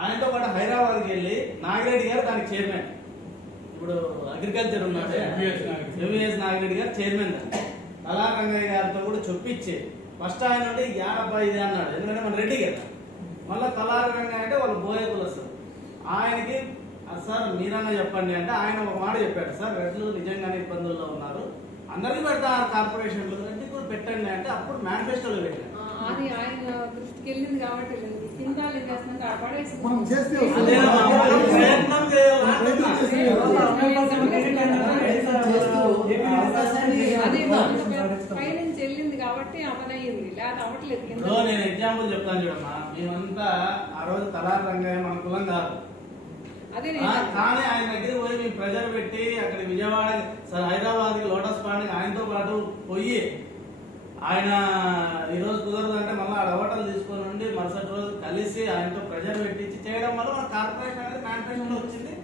ఆయనతో పాటు హైదరాబాద్కి వెళ్ళి నాగిరెడ్డి గారు దానికి చైర్మన్. ఇప్పుడు అగ్రికల్చర్ ఉన్నాడు ఎంవిఎస్ నాగిరెడ్డి గారు చైర్మన్. తలా రంగయ్య గారితో కూడా చొప్పించి ఫస్ట్ ఆయన ఉంటే యాడబ్బా ఇది అన్నాడు, ఎందుకంటే మన రెడ్డి కదా. మళ్ళీ తలా రంగయ్య అంటే వాళ్ళు బోయకులు వస్తారు. ఆయనకి సార్ మీరన్నా చెప్పండి అంటే ఆయన ఒక మాట చెప్పాడు, సార్ రెడ్లు నిజంగానే ఇబ్బందుల్లో ఉన్నారు, అందరికీ పెడతారు కార్పొరేషన్లు, రెడ్డి కూడా పెట్టండి అంటే అప్పుడు మేనిఫెస్టోలో పెట్టారు. అది ఆయన దృష్టికి వెళ్ళింది కాబట్టి కిందాలు ఏం చేస్తున్నాం పడేసి పైనుంచి వెళ్ళింది కాబట్టి అమలయ్యింది, లేదా అవ్వట్లేదు. నేను ఎగ్జాంపుల్ చెప్తాను చూడమ్మా, మేమంతా ఆ రోజు తలారి రంగయ్య మన కులం కాదు, కానీ ఆయన దగ్గర పోయి మేము ప్రెజర్ పెట్టి అక్కడ విజయవాడ హైదరాబాద్ కి లోటస్ పాండ్కి ఆయనతో పాటు పోయి ఆయన ఈ రోజు కుదరదు అంటే మళ్ళీ ఆ హోటల్ తీసుకొని ఉండి మరుసటి రోజు కలిసి ఆయనతో ప్రెజర్ పెట్టించి చేయడం వల్ల మన కార్పొరేషన్ అనేది మేనిఫెస్టోలో వచ్చింది.